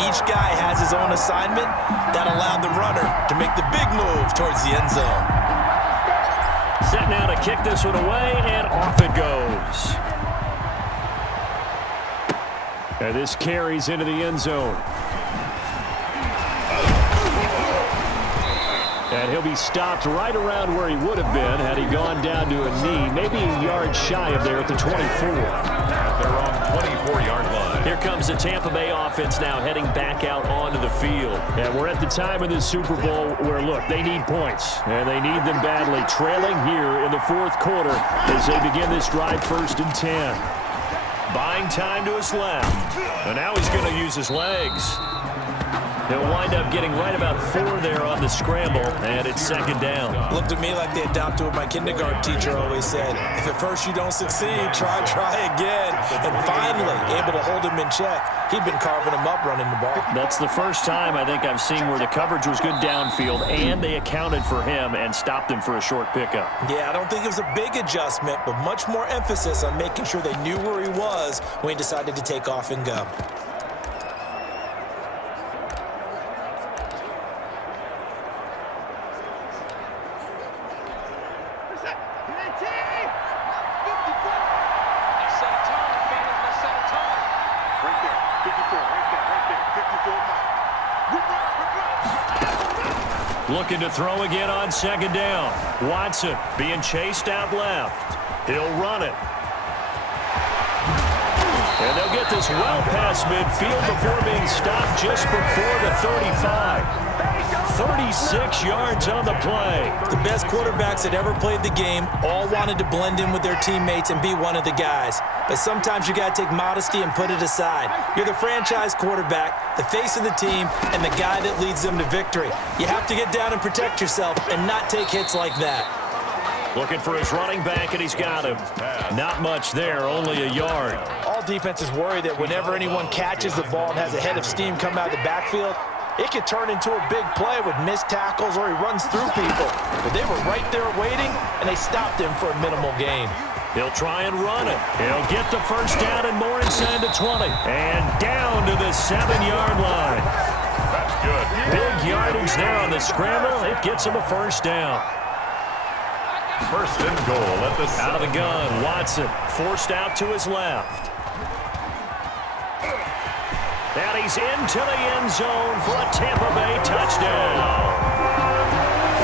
Each guy has his own assignment that allowed the runner to make the big move towards the end zone. Set now to kick this one away, and off it goes. And this carries into the end zone. And he'll be stopped right around where he would have been had he gone down to a knee, maybe a yard shy of there at the 24. They're on 24-yard line. Here comes the Tampa Bay offense now heading back out onto the field. And we're at the time of the Super Bowl where, look, they need points, and they need them badly. Trailing here in the fourth quarter as they begin this drive 1st and 10. Buying time to his left. And now he's going to use his legs. He'll wind up getting right about 4 there on the scramble, and it's 2nd down. Looked at me like they adopted what my kindergarten teacher always said. If at first you don't succeed, try again. And finally, able to hold him in check. He'd been carving him up running the ball. That's the first time I think I've seen where the coverage was good downfield, and they accounted for him and stopped him for a short pickup. Yeah, I don't think it was a big adjustment, but much more emphasis on making sure they knew where he was when he decided to take off and go. Looking to throw again on 2nd down. Watson being chased out left. He'll run it. And they'll get this well past midfield before being stopped just before the 35. 36 yards on the play. The best quarterbacks that ever played the game all wanted to blend in with their teammates and be one of the guys. But sometimes you got to take modesty and put it aside. You're the franchise quarterback, the face of the team, and the guy that leads them to victory. You have to get down and protect yourself and not take hits like that. Looking for his running back, and he's got him. Not much there, only a yard. All defenses worry that whenever anyone catches the ball and has a head of steam come out of the backfield, it could turn into a big play with missed tackles or he runs through people. But they were right there waiting, and they stopped him for a minimal gain. He'll try and run it. He'll get the 1st down and more inside the 20. And down to the 7-yard line. That's good. Big yardage there on the scramble. It gets him a 1st down. 1st and goal at the out of the gun. Watson forced out to his left. And he's into the end zone for a Tampa Bay touchdown.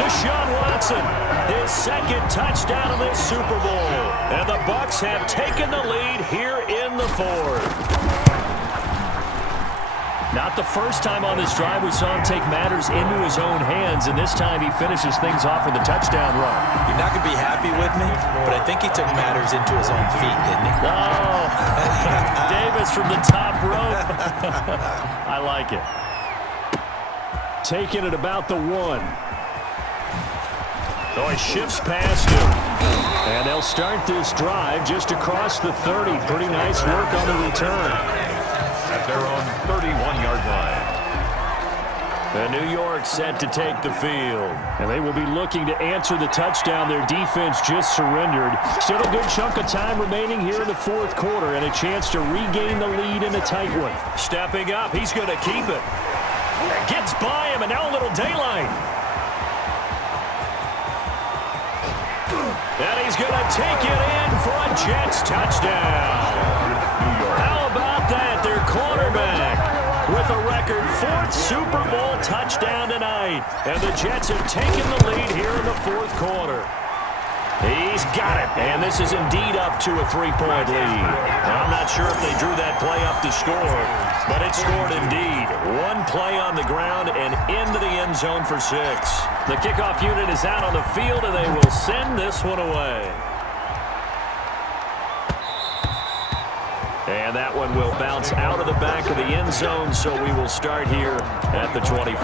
Deshaun Watson, his 2nd touchdown of this Super Bowl. And the Bucs have taken the lead here in the 4th. Not the first time on this drive we saw him take matters into his own hands, and this time he finishes things off with a touchdown run. You're not going to be happy with me, but I think he took matters into his own feet, didn't he? Oh, Davis from the top rope. I like it. Taking it about the 1. Oh, he shifts past him. And they'll start this drive just across the 30. Pretty nice work on the return. At their own 31-yard line. And New York set to take the field. And they will be looking to answer the touchdown. Their defense just surrendered. Still a good chunk of time remaining here in the 4th quarter and a chance to regain the lead in a tight one. Stepping up, he's going to keep it. Gets by him, and now a little daylight. And he's going to take it in for a Jets touchdown. How about that? Their quarterback with a record 4th Super Bowl touchdown tonight. And the Jets have taken the lead here in the 4th quarter. He's got it. And this is indeed up to a 3-point lead. Now, I'm not sure if they drew that play up to score, but it scored indeed. 1 play on the ground and into the end zone for 6. The kickoff unit is out on the field, and they will send this one away. And that one will bounce out of the back of the end zone, so we will start here at the 25.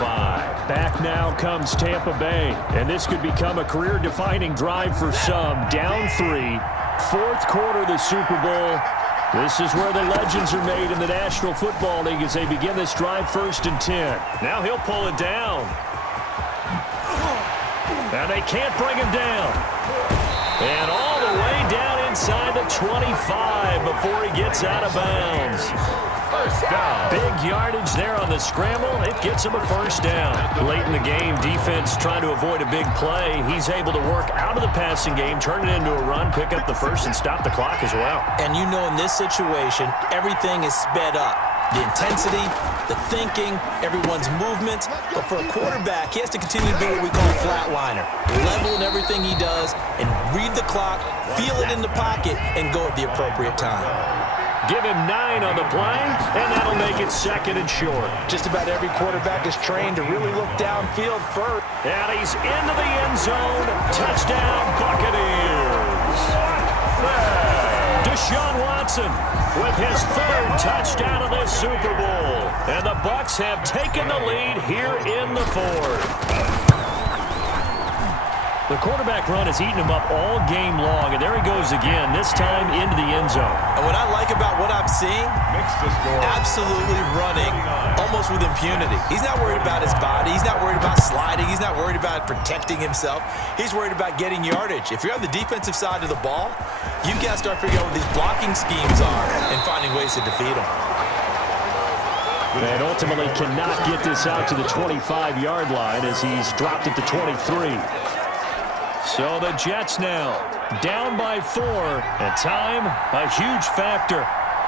Back now comes Tampa Bay, and this could become a career-defining drive for some. Down 3, 4th quarter of the Super Bowl. This is where the legends are made in the National Football League as they begin this drive 1st and 10. Now he'll pull it down. And they can't bring him down. And all the way down inside the 25 before he gets out of bounds. First down. Big yardage there on the scramble. It gets him a first down. Late in the game, defense trying to avoid a big play. He's able to work out of the passing game, turn it into a run, pick up the first, and stop the clock as well. And you know in this situation, everything is sped up. The intensity, the thinking, everyone's movements. But for a quarterback, he has to continue to do what we call a flatliner. Level in everything he does and read the clock, feel it in the pocket, and go at the appropriate time. Give him 9 on the play, and that'll make it second and short. Just about every quarterback is trained to really look downfield first. And he's into the end zone. Touchdown, Buccaneers. Deshaun Watson with his 3rd touchdown of this Super Bowl. And the Bucs have taken the lead here in the 4th. The quarterback run has eaten him up all game long, and there he goes again, this time into the end zone. And what I like about what I'm seeing, absolutely running almost with impunity. He's not worried about his body. He's not worried about sliding. He's not worried about protecting himself. He's worried about getting yardage. If you're on the defensive side of the ball, you've got to start figuring out what these blocking schemes are and finding ways to defeat them. And ultimately cannot get this out to the 25-yard line as he's dropped at the 23. So the Jets now down by 4, and time a huge factor.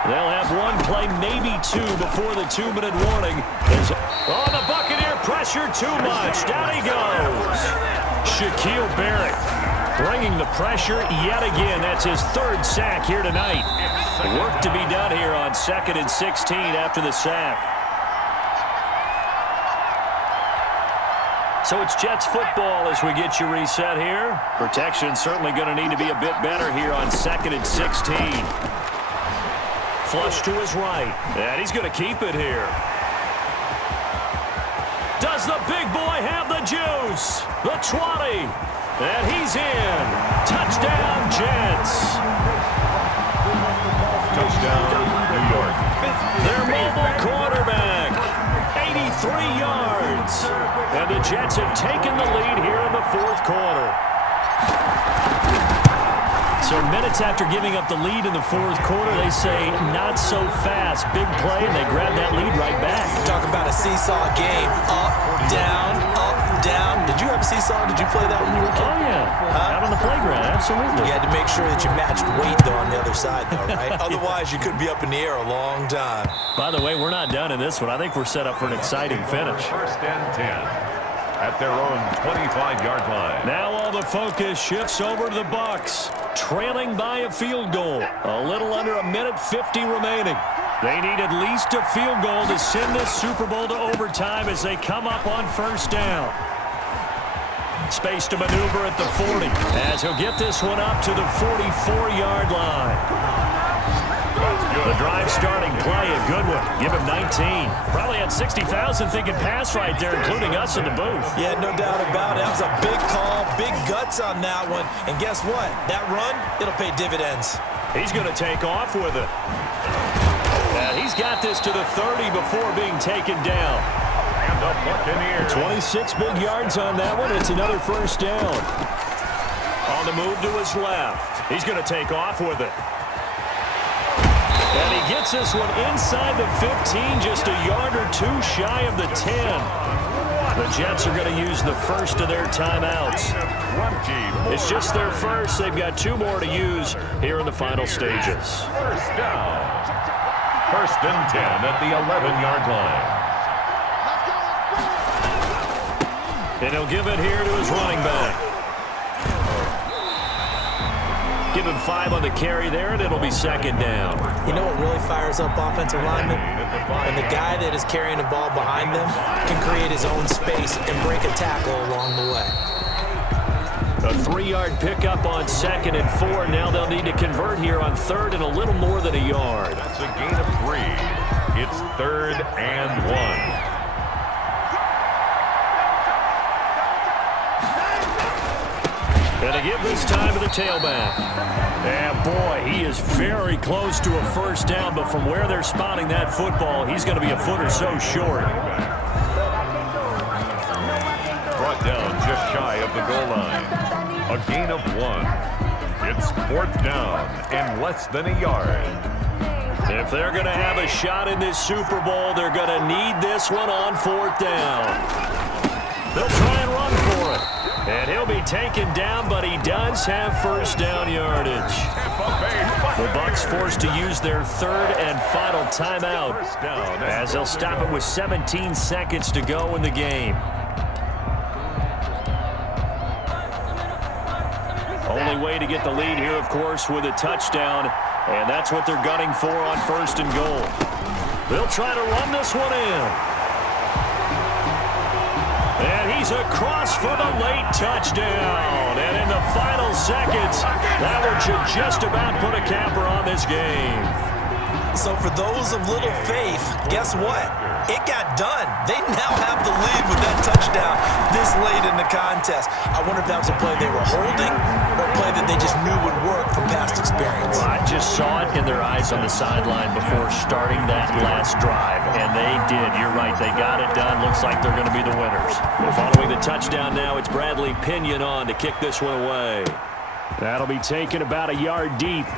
They'll have one play, maybe 2 before the 2-minute warning. The Buccaneer pressure too much. Down he goes. Shaquille Barrett bringing the pressure yet again. That's his 3rd sack here tonight. Work to be done here on 2nd and 16 after the sack. So it's Jets football as we get you reset here. Protection certainly going to need to be a bit better here on 2nd and 16. Flush to his right. And he's going to keep it here. Does the big boy have the juice? The 20. And he's in. Touchdown, Jets. Touchdown, New York. Their mobile quarterback. 83 yards. And the Jets have taken the lead here in the 4th quarter. So minutes after giving up the lead in the 4th quarter, they say not so fast. Big play, and they grab that lead right back. Talk about a seesaw game. Up, down, up, down. Did you have a seesaw? Did you play that when you were a kid? Oh, yeah. Out on the playground, absolutely. You had to make sure that you matched weight, though, on the other side, though, right? Otherwise, you could be up in the air a long time. By the way, we're not done in this one. I think we're set up for an exciting finish. 1st and 10 at their own 25-yard line. Now all the focus shifts over to the Bucs, trailing by a field goal. A little under a minute 50 remaining. They need at least a field goal to send this Super Bowl to overtime as they come up on 1st down. Space to maneuver at the 40 as he'll get this one up to the 44-yard line. The drive starting play, a good one. Give him 19. Probably had 60,000 thinking pass right there, including us in the booth. Yeah, no doubt about it. That was a big call, big guts on that one. And guess what? That run, it'll pay dividends. He's going to take off with it. And he's got this to the 30 before being taken down. And the Buccaneers. 26 big yards on that one. It's another 1st down. On the move to his left. He's going to take off with it. And he gets this one inside the 15, just a yard or 2 shy of the 10. The Jets are going to use the first of their timeouts. It's just their first. They've got 2 more to use here in the final stages. 1st down. 1st and 10 at the 11-yard line. And he'll give it here to his running back. Give him 5 on the carry there, and it'll be 2nd down. You know what really fires up offensive linemen? And the guy that is carrying the ball behind them can create his own space and break a tackle along the way. A 3-yard pickup on 2nd and 4. Now they'll need to convert here on 3rd and a little more than a yard. That's a gain of 3. It's 3rd and 1. And they give this time to the tailback. And boy, he is very close to a 1st down, but from where they're spotting that football, he's going to be a foot or so short. Brought down just shy of the goal line. A gain of 1. It's 4th down and less than a yard. If they're going to have a shot in this Super Bowl, they're going to need this one on 4th down. They'll try and run for it. And he'll be taken down, but he does have 1st down yardage. The Bucs forced to use their 3rd and final timeout as they'll stop it with 17 seconds to go in the game. Only way to get the lead here, of course, with a touchdown, and that's what they're gunning for on 1st and goal. They'll try to run this one in. And he's across for the late touchdown. And in the final seconds, that one should just about put a capper on this game. So for those of little faith, guess what? It got done. They now have the lead with that touchdown this late in the contest. I wonder if that was a play they were holding or a play that they just knew would work from past experience. Well, I just saw it in their eyes on the sideline before starting that last drive, and they did. You're right. They got it done. Looks like they're going to be the winners. Following the touchdown now, it's Bradley Pinion on to kick this one away. That'll be taken about a yard deep.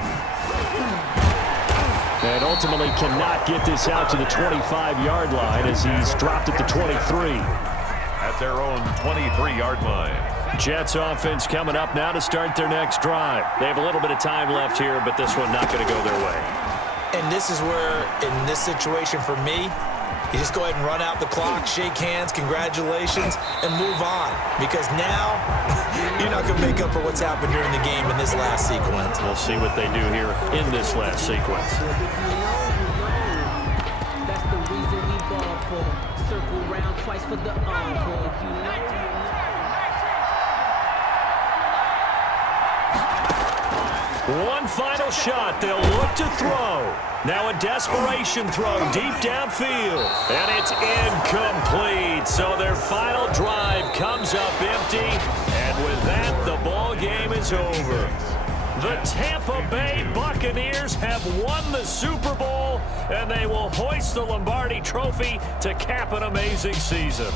And ultimately cannot get this out to the 25-yard line as he's dropped at the 23. At their own 23-yard line. Jets offense coming up now to start their next drive. They have a little bit of time left here, but this one not going to go their way. And this is where, in this situation for me, you just go ahead and run out the clock, shake hands, congratulations, and move on. Because now, you're not going to make up for what's happened during the game in this last sequence. We'll see what they do here in this last sequence. That's the reason we ball for. Circle round twice for the encore. If you know. One final shot. They'll look to throw. Now a desperation throw deep downfield. And it's incomplete. So their final drive comes up empty. And with that, the ball game is over. The Tampa Bay Buccaneers have won the Super Bowl, and they will hoist the Lombardi Trophy to cap an amazing season.